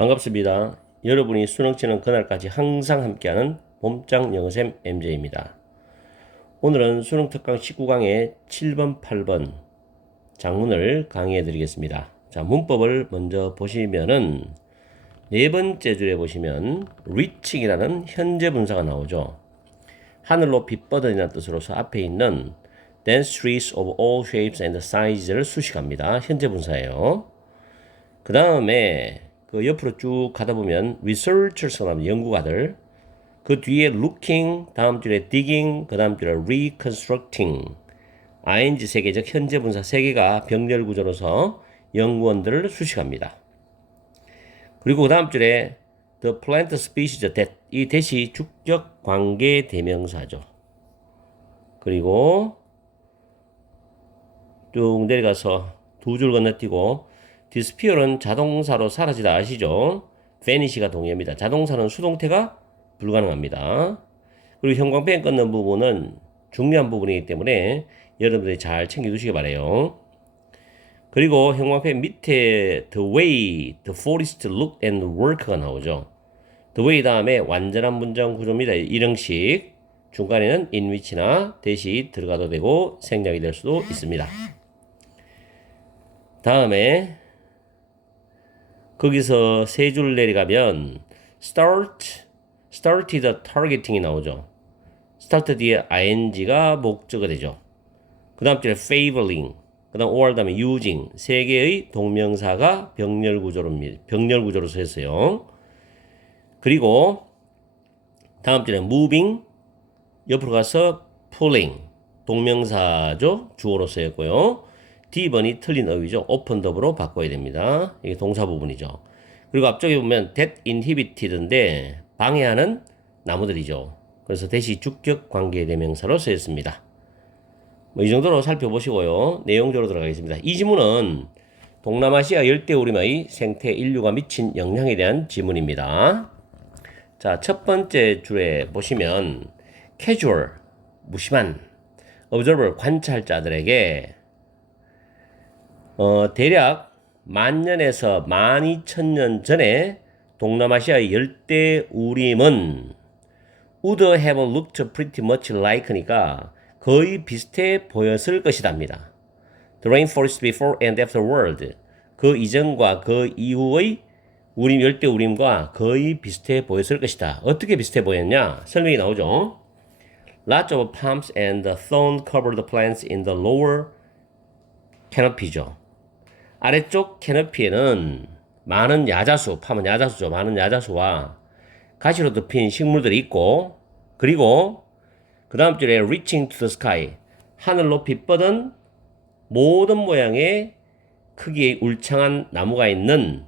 반갑습니다. 여러분이 수능 치는 그날까지 항상 함께하는 봄장 영어쌤 MJ입니다. 오늘은 수능 특강 19강의 7번, 8번 장문을 강의해 드리겠습니다. 자, 문법을 먼저 보시면은 네 번째 줄에 보시면 reaching이라는 현재 분사가 나오죠. 하늘 높이 뻗어이라는 뜻으로서 앞에 있는 dense trees of all shapes and sizes를 수식합니다. 현재 분사예요. 그 다음에 그 옆으로 쭉 가다 보면 researchers가 나옵니다. 연구가들. 그 뒤에 looking, 다음 줄에 digging, 그 다음 줄에 reconstructing. ing 세개, 즉 현재 분사 3개가 병렬 구조로서 연구원들을 수식합니다. 그리고 그 다음 줄에 the plant species that, 이 that이 주격 관계 대명사죠. 그리고 쭉 내려가서 두 줄 건너뛰고 disappear은 자동사로 사라지다 아시죠? vanish가 동의합니다. 자동사는 수동태가 불가능합니다. 그리고 형광펜 끊는 부분은 중요한 부분이기 때문에 여러분들이 잘 챙겨두시기 바래요. 그리고 형광펜 밑에 the way the forest look and work가 나오죠. the way 다음에 완전한 문장 구조입니다. 일형식. 중간에는 in which나 that이 들어가도 되고 생략이 될 수도 있습니다. 다음에 거기서 세 줄 내려가면 started targeting이 나오죠. start 뒤에 ing가 목적어 되죠. 그 다음 줄에 favoring, 그 다음 or 다음에 using 세 개의 동명사가 병렬 구조로서 했어요. 그리고 다음 줄에 moving, 옆으로 가서 pulling 동명사죠. 주어로서 했고요. D번이 틀린 어휘죠. opened up으로 바꿔야 됩니다. 이게 동사 부분이죠. 그리고 앞쪽에 보면 that inhibited인데 방해하는 나무들이죠. 그래서 that이 주격 관계 대명사로 쓰였습니다. 이 정도로 살펴보시고요. 내용적으로 들어가겠습니다. 이 지문은 동남아시아 열대우림의 생태 인류가 미친 영향에 대한 지문입니다. 자, 첫 번째 줄에 보시면 casual, 무심한 observer, 관찰자들에게 대략 10,000년에서 12,000년 전에 동남아시아의 열대우림은 would have looked pretty much like니까 거의 비슷해 보였을 것이답니다. The rainforest before and afterward. 그 이전과 그 이후의 열대우림과 거의 비슷해 보였을 것이다. 어떻게 비슷해 보였냐? 설명이 나오죠. Lots of palms and thorn covered plants in the lower canopy죠. 아래쪽 캐너피에는 많은 야자수, 파면 야자수죠. 많은 야자수와 가시로 덮인 식물들이 있고, 그리고 그 다음 줄에 reaching to the sky, 하늘 높이 뻗은 모든 모양의 크기의 울창한 나무가 있는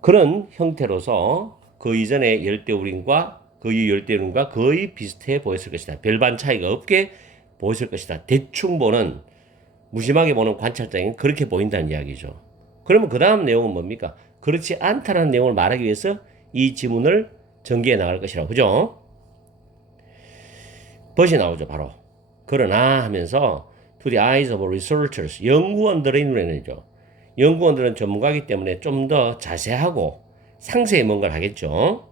그런 형태로서 그 이전의 열대우림과 그 이후 열대우림과 거의 비슷해 보였을 것이다. 별반 차이가 없게 보였을 것이다. 대충 보는, 무심하게 보는 관찰자에게는 그렇게 보인다는 이야기죠. 그러면 그 다음 내용은 뭡니까? 그렇지 않다는 내용을 말하기 위해서 이 지문을 전개해 나갈 것이라고, 그죠? 벗이 나오죠, 바로. 그러나 하면서 to the eyes of researchers, 연구원들의 눈에는요. 연구원들은 전문가이기 때문에 좀 더 자세하고 상세히 뭔가를 하겠죠.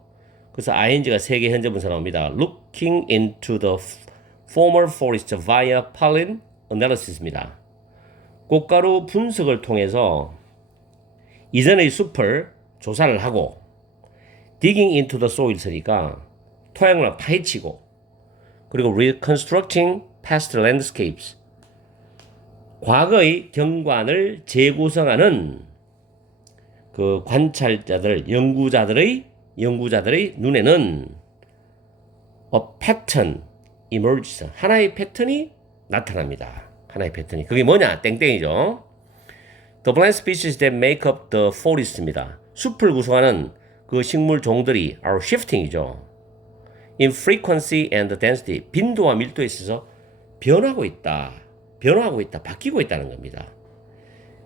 그래서 ing가 3개 현재 분사 나옵니다. looking into the former forest via pollen analysis입니다. 꽃가루 분석을 통해서 이전의 숲을 조사를 하고 digging into the soil 쓰니까 토양을 파헤치고 그리고 reconstructing past landscapes 과거의 경관을 재구성하는 그 관찰자들, 연구자들의 눈에는 a pattern emerges. 하나의 패턴이 나타납니다. 하나의 패턴이. 그게 뭐냐? 땡땡이죠. The plant species that make up the forest입니다. 숲을 구성하는 그 식물 종들이 are shifting이죠. In frequency and density. 빈도와 밀도에 있어서 변하고 있다, 바뀌고 있다는 겁니다.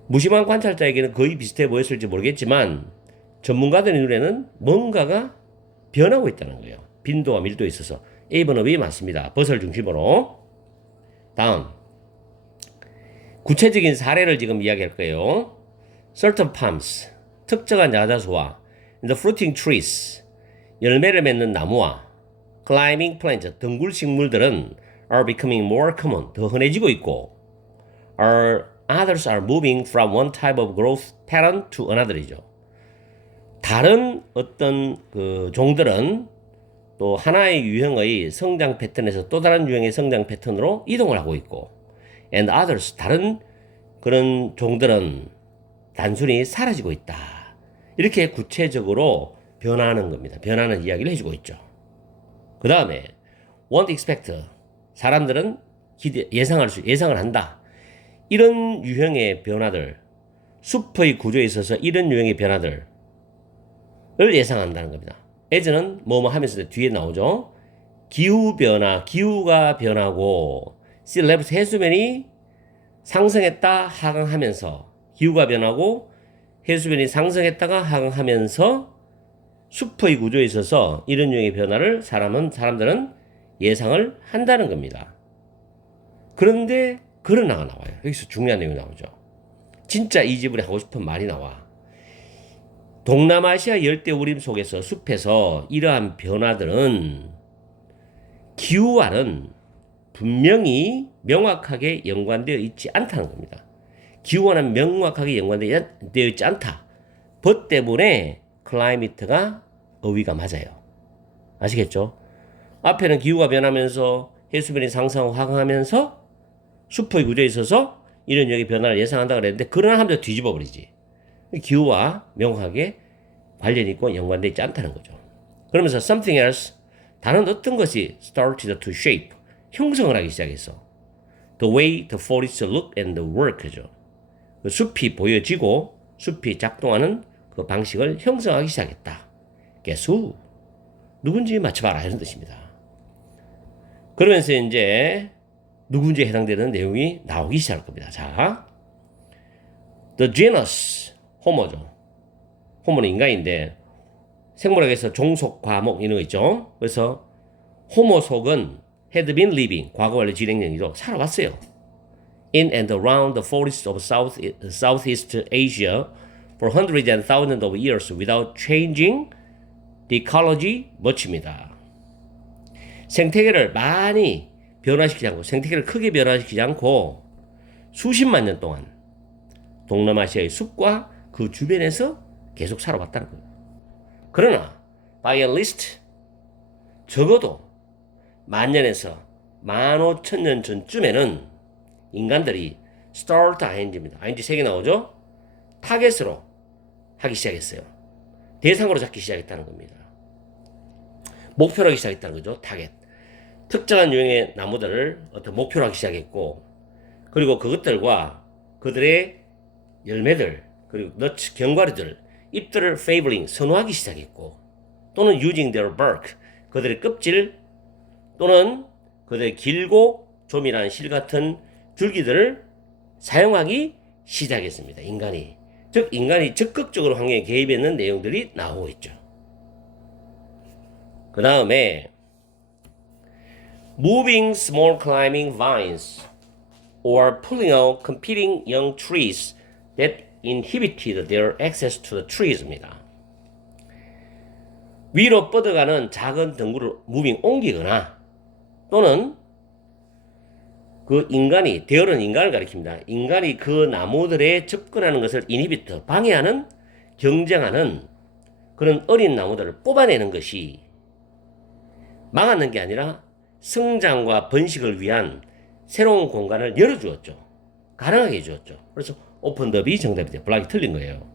무심한 관찰자에게는 거의 비슷해 보였을지 모르겠지만 전문가들의 눈에는 뭔가가 변하고 있다는 거예요. 빈도와 밀도에 있어서. A번업이 맞습니다. 벗을 중심으로. 다음. 구체적인 사례를 지금 이야기할 거예요. certain palms, 특정한 야자수와 the fruiting trees, 열매를 맺는 나무와 climbing plants, 덩굴 식물들은 are becoming more common, 더 흔해지고 있고 others are moving from one type of growth pattern to another이죠. 다른 어떤 그 종들은 또 하나의 유형의 성장 패턴에서 또 다른 유형의 성장 패턴으로 이동을 하고 있고 and others, 다른 그런 종들은 단순히 사라지고 있다. 이렇게 구체적으로 변하는 겁니다. 변하는 이야기를 해주고 있죠. 그 다음에 won't expect, 사람들은 예상을 한다. 이런 유형의 변화들, 숲의 구조에 있어서 이런 유형의 변화들을 예상한다는 겁니다. as는 뭐뭐 하면서 뒤에 나오죠. 기후변화, 기후가 변하고 sea level, 해수면이 상승했다 하강하면서 기후가 변하고 해수면이 상승했다가 하강하면서 숲의 구조에 있어서 이런 유형의 변화를 사람들은 예상을 한다는 겁니다. 그런데 그러나가 나와요. 여기서 중요한 내용이 나오죠. 진짜 이지불이 하고 싶은 말이 나와. 동남아시아 열대우림 속에서 숲에서 이러한 변화들은 기후와는 분명히 명확하게 연관되어 있지 않다는 겁니다. 기후와는 명확하게 연관되어 있지 않다. 법 때문에 클라이미트가 어휘가 맞아요. 아시겠죠? 앞에는 기후가 변하면서 해수면이 상승하고 하강하면서 숲의 구조에 있어서 이런 여기 변화를 예상한다 그랬는데 그러나 하면서 뒤집어 버리지. 기후와 명확하게 관련이 있고 연관되어 있지 않다는 거죠. 그러면서 something else, 다른 어떤 것이 started to shape, 형성을 하기 시작했어. The way the forest look and work죠. 그 숲이 보여지고 숲이 작동하는 그 방식을 형성하기 시작했다. Guess who? 누군지 맞춰봐라 이런 뜻입니다. 그러면서 이제 누군지에 해당되는 내용이 나오기 시작할 겁니다. 자, the genus, 호모죠. 호모는 인간인데 생물학에서 종속, 과목 이런 거 있죠. 그래서 호모 속은 had been living, 과거 완료 진행형이죠. 살아왔어요. In and around the forests of Southeast Asia for hundreds and thousands of years without changing the ecology much입니다. 생태계를 많이 변화시키지 않고 생태계를 크게 변화시키지 않고 수십만 년 동안 동남아시아의 숲과 그 주변에서 계속 살아왔다는 거예요. 그러나 by at least 적어도 만년에서 15,000년 전쯤에는 인간들이 start ing입니다. ing 3개 나오죠? 타겟으로 하기 시작했어요. 대상으로 잡기 시작했다는 겁니다. 목표로 하기 시작했다는 거죠. 타겟. 특정한 유형의 나무들을 어떤 목표로 하기 시작했고 그리고 그것들과 그들의 열매들 그리고 너츠, 견과류들, 잎들을 favoring, 선호하기 시작했고 또는 using their bark, 그들의 껍질 또는 그들의 길고 조밀한 실 같은 줄기들을 사용하기 시작했습니다. 인간이. 즉 인간이 적극적으로 환경에 개입했는 내용들이 나오고 있죠. 그 다음에 moving small climbing vines or pulling out competing young trees that inhibited their access to the trees입니다. 위로 뻗어가는 작은 덩굴을 무빙 옮기거나 또는 그 인간이 대어는 인간을 가리킵니다. 인간이 그 나무들에 접근하는 것을 인히비트 방해하는 경쟁하는 그런 어린 나무들을 뽑아내는 것이 막았는 게 아니라 성장과 번식을 위한 새로운 공간을 열어주었죠. 가능하게 해주었죠. 그래서 오픈더비 정답이 돼요. 블락이 틀린 거예요.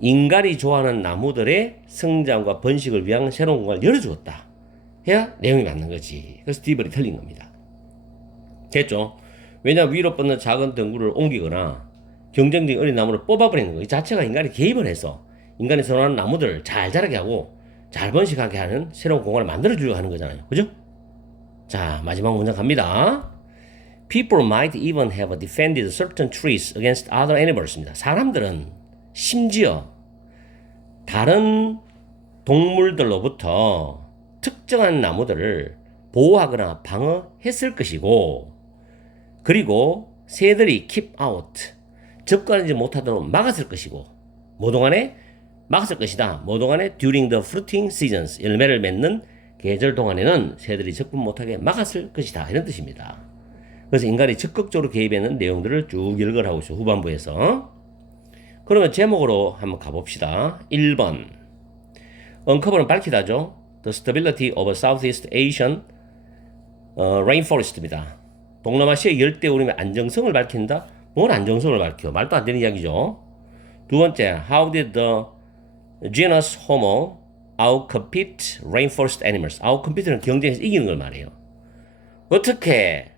인간이 좋아하는 나무들의 성장과 번식을 위한 새로운 공간을 열어주었다. 해야 내용이 맞는 거지. 그래서 D번이 틀린 겁니다. 됐죠? 왜냐 위로 뻗는 작은 덩굴을 옮기거나 경쟁적인 어린 나무를 뽑아버리는 거. 이 자체가 인간이 개입을 해서 인간이 선호하는 나무들을 잘 자라게 하고 잘 번식하게 하는 새로운 공간을 만들어주려고 하는 거잖아요. 그죠? 자, 마지막 문장 갑니다. People might even have defended certain trees against other animals입니다. 사람들은 심지어 다른 동물들로부터 특정한 나무들을 보호하거나 방어했을 것이고 그리고 새들이 keep out, 접근하지 못하도록 막았을 것이고 뭐 동안에? 막았을 것이다. 뭐 동안에? During the fruiting seasons. 열매를 맺는 계절 동안에는 새들이 접근 못하게 막았을 것이다. 이런 뜻입니다. 그래서 인간이 적극적으로 개입하는 내용들을 쭉 열거를 하고 있어요. 후반부에서. 그러면 제목으로 한번 가봅시다. 1번. 언커버는 밝히다죠. The stability of Southeast Asian rainforest입니다. 동남아시아 열대우림의 안정성을 밝힌다? 뭔 안정성을 밝혀? 말도 안 되는 이야기죠. 두 번째, how did the genus Homo outcompete rainforest animals? outcompete는 경쟁에서 이기는 걸 말해요. 어떻게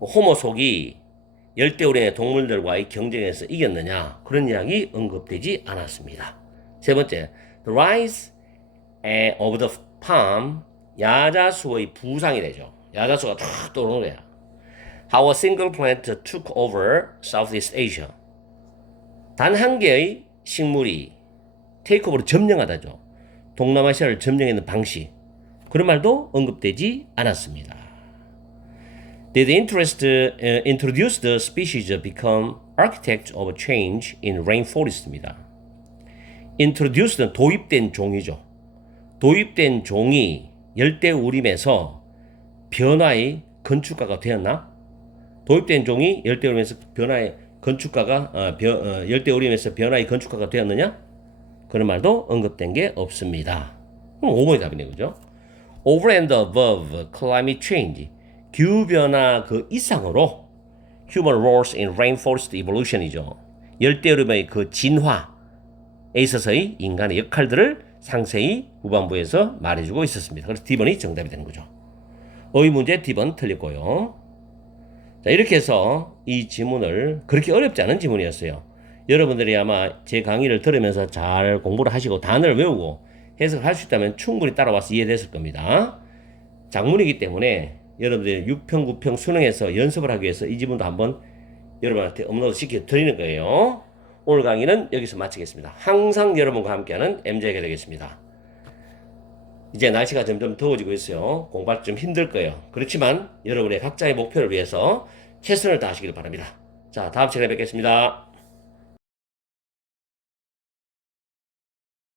호모 속이 열대우림의 동물들과의 경쟁에서 이겼느냐? 그런 이야기 언급되지 않았습니다. 세 번째, the rise of the palm, 야자수의 부상이 되죠. 야자수가 탁 떠오르는 거야. How a single plant took over Southeast Asia. 단 한 개의 식물이 테이크오버를 점령하다죠. 동남아시아를 점령하는 방식. 그런 말도 언급되지 않았습니다. Did interest introduce the species become architect of change in rainforest입니다. introduce는 도입된 종이죠. 도입된 종이 열대우림에서 변화의 건축가가 되었나? 도입된 종이 열대우림에서 변화의 건축가가 열대우림에서 변화의 건축가가 되었느냐? 그런 말도 언급된 게 없습니다. 그럼 5번이 답이네, 그죠? Over and above climate change, 기후변화 그 이상으로 human roles in rainforest evolution이죠. 열대우림의 그 진화에 있어서의 인간의 역할들을 상세히 후반부에서 말해주고 있었습니다. 그래서 D번이 정답이 되는 거죠. 어휘문제 D번 틀렸고요. 자, 이렇게 해서 이 지문을 그렇게 어렵지 않은 지문이었어요. 여러분들이 아마 제 강의를 들으면서 잘 공부를 하시고 단어를 외우고 해석을 할 수 있다면 충분히 따라와서 이해됐을 겁니다. 작문이기 때문에 여러분들이 6평, 9평 수능에서 연습을 하기 위해서 이 지문도 한번 여러분한테 업로드 시켜 드리는 거예요. 오늘 강의는 여기서 마치겠습니다. 항상 여러분과 함께하는 MJ가 되겠습니다. 이제 날씨가 점점 더워지고 있어요. 공부할 좀 힘들 거예요. 그렇지만 여러분의 각자의 목표를 위해서 최선을 다하시길 바랍니다. 자, 다음 시간에 뵙겠습니다.